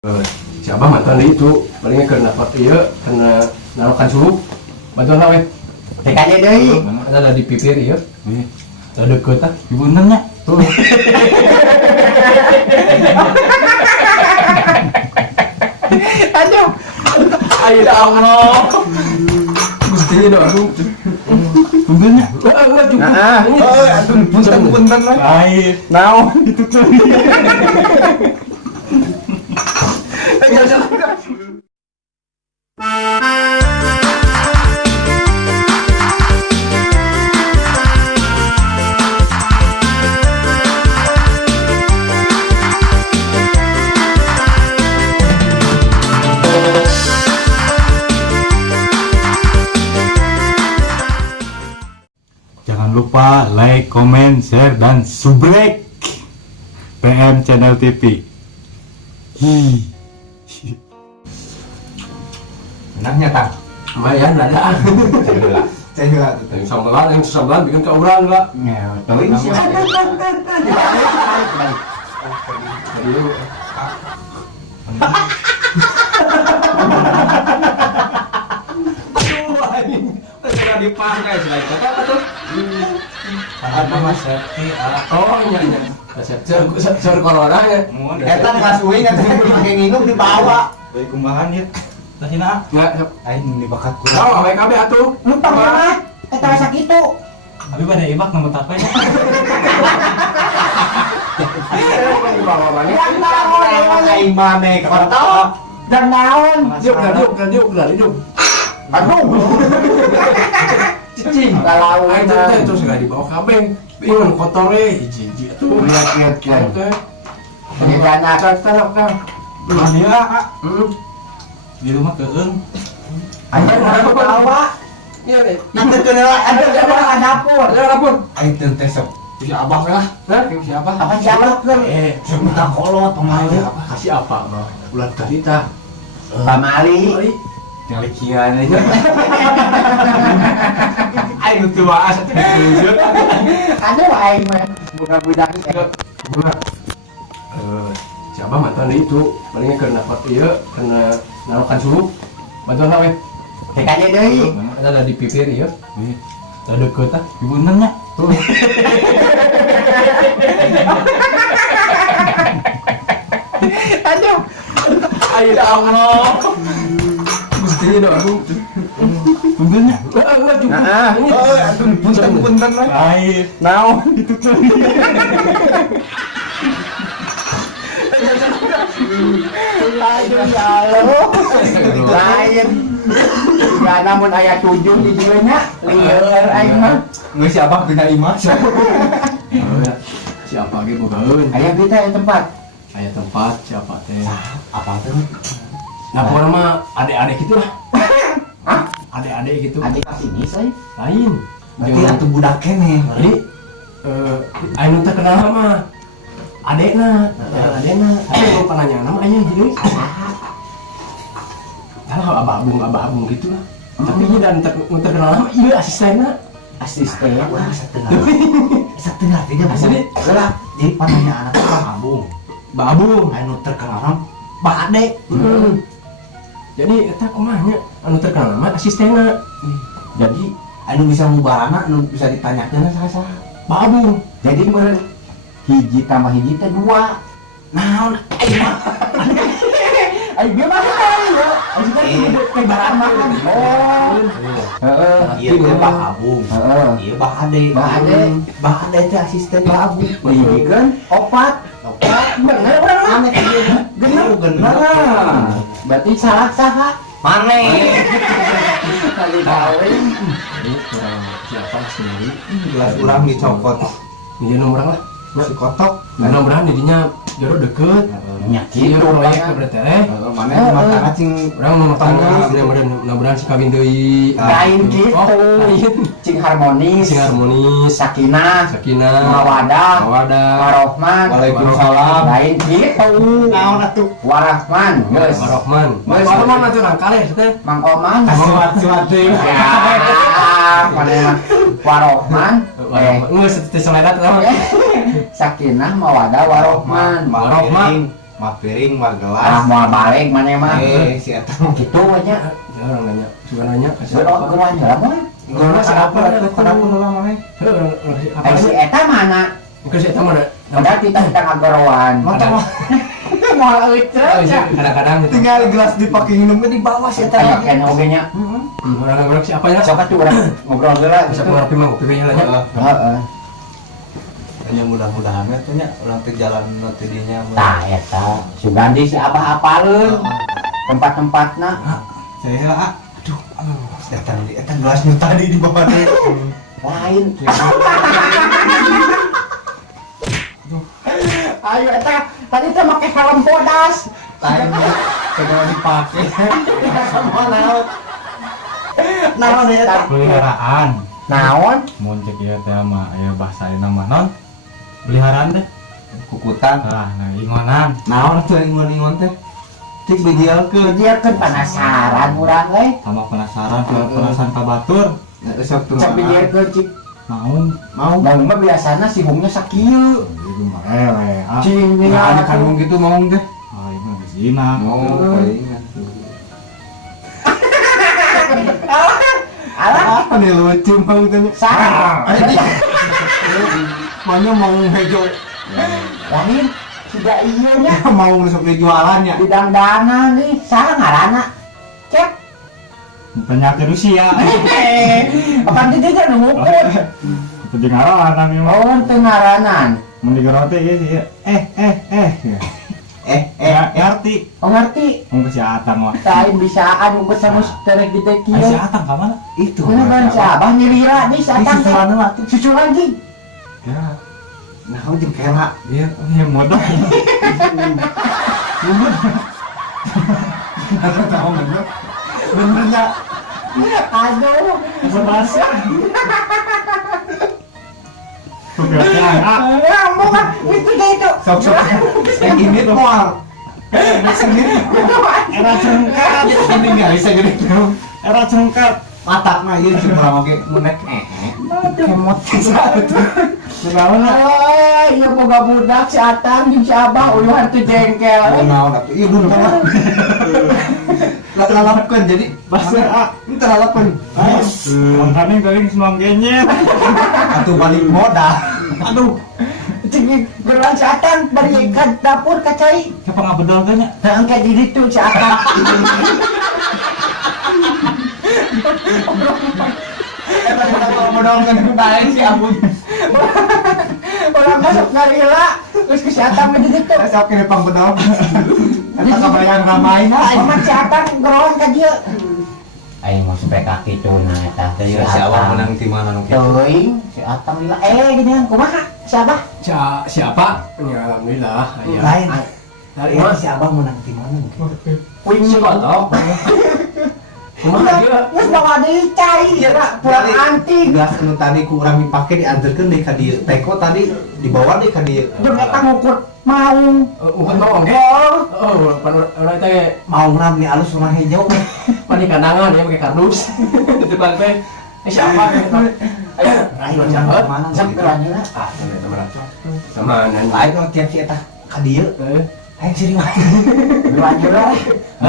Eh, si Abah mantan itu palingnya karena iya karena narokan suhu bantuan we TKJ deui. ada di pipir iya ada deket ah Ibu nanya tuh Aduh. ayo dah Allah mesti dong puntennya enggak cukup Punten lah. lain Naon? itu tuh jangan lupa like, comment, share, dan subrek PM Channel TV. Hi. Enaknya tak? lumayan ada Cahila. yang sambelan bikin ke orang lah Teuing sih. jadi dipakai selain kata apa tuh? Apa mas? Oh iya iya. Ser corona ya. Eta kelas uing atuh pakai nginum dibawa. Baik kumbahan ya. Tasina. Enggak, Aing dibakat ku. tahu awake kabeh atuh. Lupa banget. Eta rasa kitu. Abi pada ibak nama tapenya. Bawa balik. Yang naon aing mane ka tahu. Dan naon? Yuk. Aduh. Cicing kalau Ayo teh terus enggak dibawa kabeh. Bingung kotor hiji atuh. lihat. Oke. Ini dana Kan. Mania. Hmm. Di rumah keeng. ada orang bawa. Iya deh. Nanti ada dapur. Ada dapur. Aing teu teh sok. Si Abah lah. Hah? Siapa? Apa siapa kan? Minta kolot pemain. Kasih apa, Bang? Bulan cerita. Pamali. Ngalikian aja. Ayo tuh bahas tunjuk. Ada aing mah budak-budak Gimana? Siapa mantan itu palingnya karena iya karena narokan suhu bantuan we TKJ deui. ada di pipir iya ada deket ah Ibu nanya tuh Aduh. ayo dah Allah mesti dong puntennya enggak cukup Punten lah. lain Naon? itu tuh Aduh ya Allah. Lain. Ya namun aya 7 di dieu nya. Lieur aing mah. nggak siapa bina imas siapa ge bogaeun Aya kita yang tempat. aya tempat siapa teh Apa tuh? nah pokoknya mah adik-adik gitu lah Hah? adik-adik gitu Adik sini say. lain Berarti atuh budak keneh. jadi anu teh kenal mah adekna tapi mau penanya nama anya jadi kalau abah-abung gitu lah tapi ini dan terkenal nama iya asistenna Asisten lah setengah tidak Asli. Gerak. Jadi pananya anak Bang Abung. babung Anu terkenal Pak Ade. jadi eta kumanya anu terkenal nama asistenna Jadi anu bisa ngubarana anu bisa ditanyakeun saha-saha. babung Jadi meureun hiji tambah hiji teh 2. Naon aing mah? Aing ge mah ya. Aing teh teh barang mah. Oh. Heeh. Iya teh Pak Abung. Heeh. Iya Pak Ade. Pak Ade teh asisten Pak Abung. Hijikeun 4. Bener urang mah. Aneh Bener. Berarti salah saha? Mane. Kali kawin. jadi kurang siapa sendiri Gelas urang dicopot. dia nomor lah Si kotok. karena mudahan didinya jero deket Nya iya kitu proyek banyak. berarti teh Mane makanan cing orang mau makan mudah-mudahan si kawin deui Lain gitu. lain Cing harmonis. sing harmonis Sakinah. sakinah Mawadah. mawadah Waalaikumsalam. Lain gitu. Naon atuh? Warahman. Geus. warahman Geus. warahman atuh rangkale teh Mang Oman. Suat-suat deui. Ya, mana mah Warahman. warahman geus teh seledat lah Sakinah mawadah warohman. Warohman. mah piring mah Ah, gelas. mau balik mana mah. Si eta mah Gitu aja. Ya orang nanya, suka nanya ke Gue siapa? geruan ya mah. Gua siapa atuh kenapa lu lama meh? Ai si eta mana? Ke siapa mana? Padahal kita ngageruan. Mata mah Mau euceun aja. Kadang-kadang gitu. tinggal gelas dipakai minumnya di bawah si eta. Aya kena oge nya. Orang siapa ya? Siapa tuh urang ngobrol geula. Bisa ngopi mah ngopi nya nanya. Heeh. Hanya mudah-mudahan teh nya urang teh jalan nu teh dinya mah. Tah eta Sugandi si Abah apaleun tempat-tempatna. Saya aduh eta gelasnya tadi di bawah teh. Lain. Ayo eta tadi teh make helm bodas. Lain segala dipake. Sama naon. Naon ya eta? Peliharaan. Naon? Mun cek ieu teh mah aya bahasa ayeuna mah naon? Peliharaan teh. Kukutan. Nah ingonan. Naon tuh ingon-ingon teh? Cik dijielkeun. Dia kan penasaran urang we. Sama penasaran penasaran ka batur. Sok tuh. Tapi dia ke cik Mau mau mau mah biasana si hungnya sakieu. itu mah lewe. Cing Nah, ada kandung gitu mau teh. Oh, ini mah geus jinak. Mau palingan tuh. Alah, Apa nih lucu mau teh? sarang. Maunya mau hejo. Lain sudah iya nya Mau nusuk di jualannya. di dangdanan nih, sarang ngaranna. Cek. Tanya ke Rusia. Apa dia tidak ngumpul? Itu di ngaran ieu mah. Oh, teu ngaranan. Mun di gerote ieu sih. Ngerti. Oh ngerti. Mun ke si Atang mah. Lain bisaan ungkut sama terek di teh Si kieu. Atang ka mana? Itu. Mana ban si Abah nyelira nih si Atang teh. Susulan lah tuh. Susulan jeung. Ya, Nah, jeung kela. dia modal. Tahu bener. Benernya. Aduh. Bahasa. Tugasnya Ngomong ah, itu deh itu. Sok-sok. Yang ini tuh mal. Sendiri. era cengkat. Ini enggak bisa gede. Era cengkat. Matak mah ieu cuma make munek kemot Naon iya boga budak si Atang jeung si Abah uyuhan teu jengkel. naon atuh ieu dun mah. Lalapkeun jadi Bahasa. Ini terlalapkeun. Makanya galing semang genyet. Atuh balik modal. Aduh, Cing geruan si Atang bari ka dapur ka cai. siapa ngabedal tanya? Nah angkat di ditu si Atang. Eta kalau modal kan bae si Abun. Orang masuk ngarila terus ke si Atang di ditu. Sok kene pang bedal. Eta kabayan ramain Aing mah si Atang geruan ka dieu. Aing mau sampai kaki tuh nah eta teh Si Abang menang di mana nu kitu? teuing si Atang lila gini kumaha si Abah? Siapa? Ya alhamdulillah. Ya. Lain. Tadi Ini mah si Abang menang di mana nu kitu? Wing kotok. Kumaha dia? Geus bawa deui cai ya pulang anting. Gelas nu tadi ku urang dipake dianterkeun deui ka dieu. Teko tadi dibawa deui ka dieu. Jeung eta ngukur maung. Bukan bawang ge. Oh, Oh, orang teh Mau ngram ni alus rumah hijau. pani kandangan ya pakai kardus. Itu kan teh. Siapa? Ayo siapa? Mana? samperannya Ah, teman. Sama nan. Lain mah tiap si eta ka dieu. Aing siri mah. lanjut lah.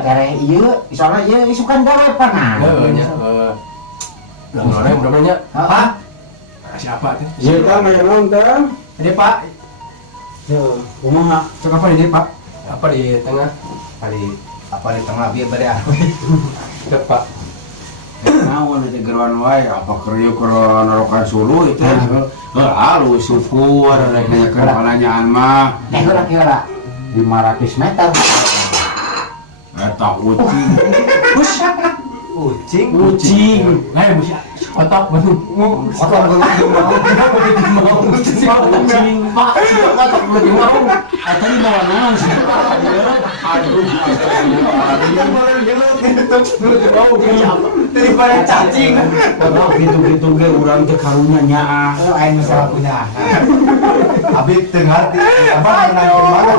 Kare ieu soalnya ieu isukan gawe panah. Nya. Lah orang mudah-mudahan Apa? siapa teh? Iya kan, memang kan. Ini Pak. Kumaha? Cok apa ini Pak? Apa di tengah? Apa di tengah bieu bade ah. Cek Pak. Naon itu geruan wae apa krieu keur narokan suluh itu halus syukur rek nanyakeun pananyaan mah Kira-kira 500 meter. eta ucing Ucing. Lah bisa kotak betul. Kotor begitu mau. Kucing Pak. Kotak lagi mau. Tadi bawa naon sih? Daripada cacing. kalau gitu-gitu ge urang teh karunya nyaah Aing masalah punya. Abi teu ngarti apa menang di mana.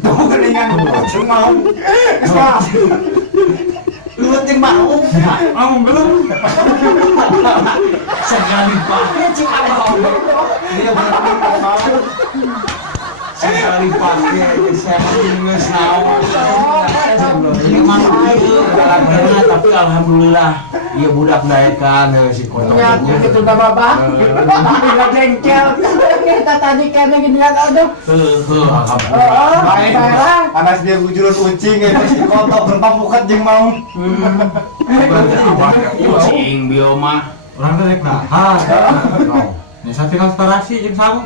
Tuh geningan kucing mau. Lu kucing mau. Mau belum? Sekali Pak. Dia benar mau. kali pakai saya geus naon. Emang itu galakna tapi alhamdulillah ieu budak daekan si kotor. Ya, gitu sama Bang. Enggak jengkel. Kita tadi kan gini aduh. Alhamdulillah. Baik. Anas dia gujuran ucing ya si kotok berpapukat jeung mau. Kucing bieu mah. Orang teh rek nahan. Nya saking restorasi jeung sangu.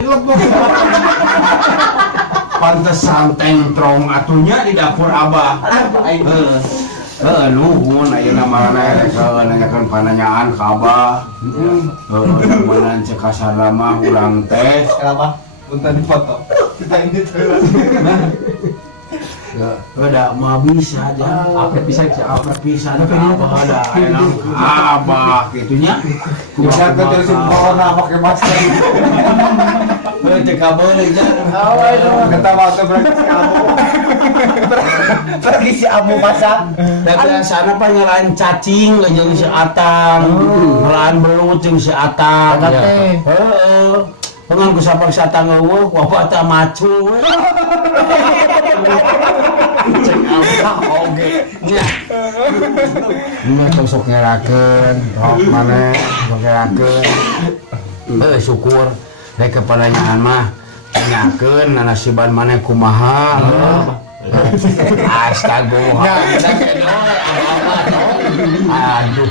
Dilebok. Pantesan tentrong atunya di dapur abah. Nuhun ayeuna marana rek nanyakeun pananyaan ka abah. Mana cek kasarna mah urang teh. Kenapa? Punten dipoto. Kita ini tuh. Udah mah bisa aja. Apa bisa siapa? Apa bisa ada enak abah gitunya. Bisa ke terus corona pakai masker. Berarti kabel aja. Kita masuk berarti si Abu. Pergi si Abu masak. Da biasana pa nyalain cacing jeung si Atang. Nyalain belut jeung si Atang. Heeh. Pengen kusapang si Atang eueuh, bapak teh macu. Cek abah oge. Nya. Nya sok ngerakeun, rok maneh sok ngerakeun. Syukur rek kepananyaan mah tanyakeun nasiban maneh kumaha. Astagfirullah. Aduh.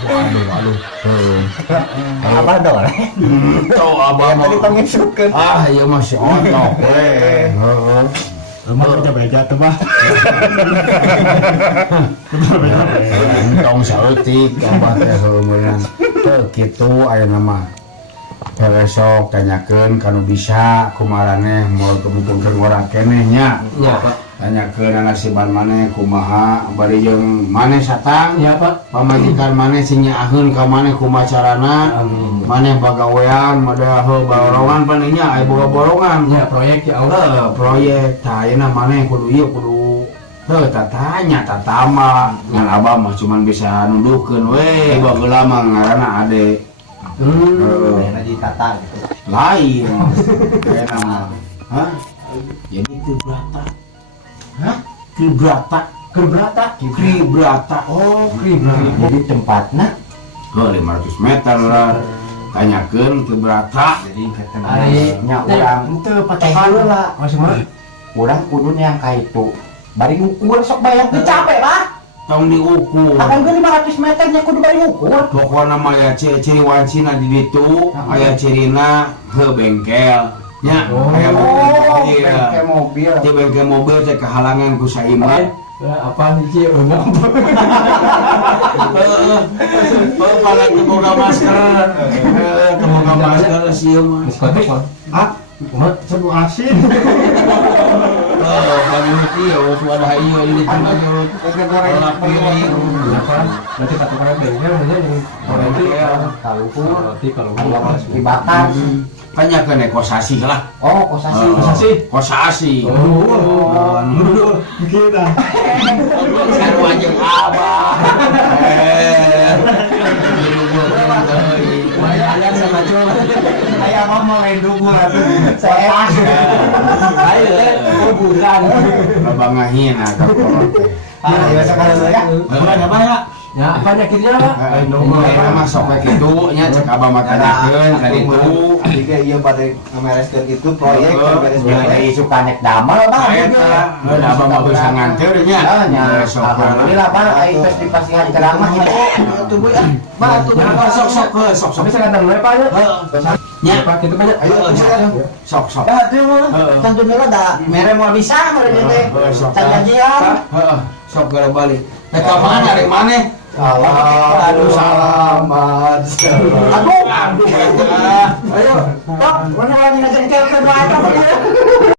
Apa dong? Tuh abah mah. Tadi panggil Ah, ieu mah si otok we. Heeh. Rumah kerja beja tuh mah. Tong saeutik abah teh heumeunan. Teu kitu ayeuna mah. Besok tanyakeun kanu bisa kumaraneh moal kemungkinan urang keneh nya. Ya Pak. Tanyakeun nasiban maneh kumaha bari jeung maneh satang. Ya Pak. Pamajikan maneh sing nyaaheun ka maneh kumaha carana. Maneh bagawean mada heuh borongan panenya aya boga borongan. Ya proyek ya Allah. Proyek tah ayeuna maneh kudu ieu kudu tatanya tatama ngan abah mah cuman bisa nunduhkeun we bageula mah ngaranna ade. Lagi tata gitu. Lain enak mah. Hah? Jadi kibrata. Hah? Kibrata. Keberata. Kibrata. Oh, jadi tempatnya 500 meter lah. Tanyakeun kibrata. Jadi ari nya urang Itu patokan lah. Masih mah. Urang kudu yang ka itu. Bari ngukur sok bayar teu capek lah. Tong diukur. Akan gue 500 meter nya kudu bari ngukur. Pokoknya mah aya ciri wancina di ditu, aya cirina heuh bengkel. Nya, aya mobil. Kayak mobil. Di bengkel mobil teh kehalangan ku saimah. Apa hiji eunang. Paling boga masker. Boga masker sieu mah. Diskotik mah. Ah, sebu asin. Bagi ieu wadah ieu ini cuma Ya Pak. Berarti patokan bengkel bener yang orang itu ya. Kaluhur. Berarti kalau Dibakar. Tanyakeun ekosasi lah. Oh, kosasi. Kosasi. Oh. Kita. Sarua jeung abah. Ada sama cowok. Aya ngomong lain dukur atuh. Saya Ayo kuburan. Loba ngahina ka kolot. Ah, biasa kada ya. Bulan apa ya? Ya apa nyakitnya Pak? Ayeuna mah sok we kitu nya cek abah mah tanyakeun ka ditu. Jika iya pada ngamereskeun itu proyek beres Jadi suka nek damel Bang. Eta, abah mah bisa nganteur nya. Sok Alhamdulillah Bang, aing geus dipasihan ceramah itu. Atuh Bu ya. Batu sok. Tapi saya kadang Pak ya. Nya, Pak kita banyak. Ayo silakan. sok. Aduh, tentu mila da mere mau bisa mere teh. Janjian. Heeh, sok gara balik. Eta mana rek maneh? Aduh selamat. Aduh, eta. Ayo, Tok, mana lagi ngajengkel ke doa